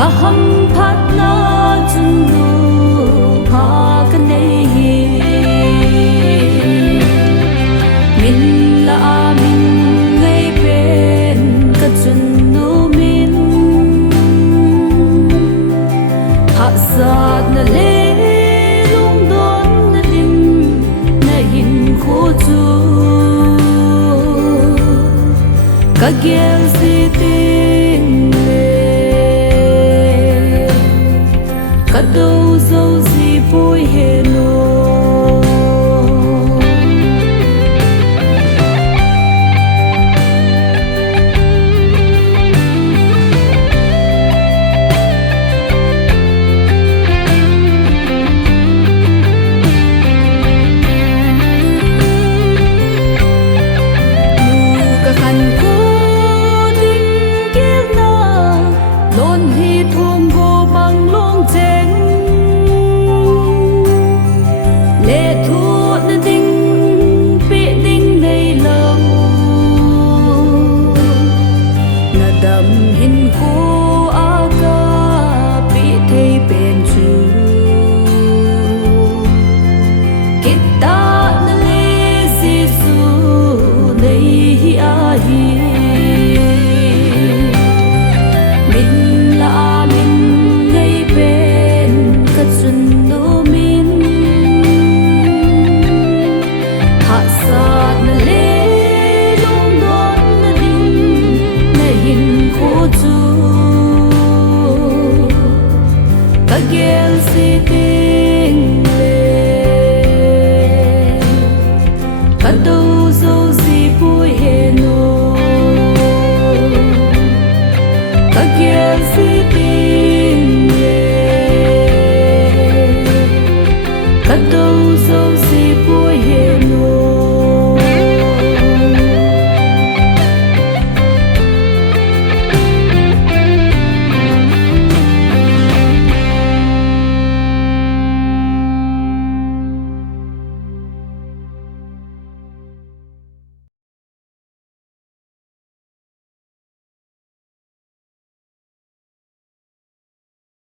kaham phat na chun nu pha kan nei min la min ngai pen ka chun nu min ha sa na le lung don na din na hin kho chu ka gel si tin đâu dấu gì vui hello cả khăn cô tin kia na đồn hi thum vô bằng luông chén lệ thuốc na đinh bị đinh đầy lâu na đầm hình cô aga bị thấy bên chú kita na lê Giêsu đây hi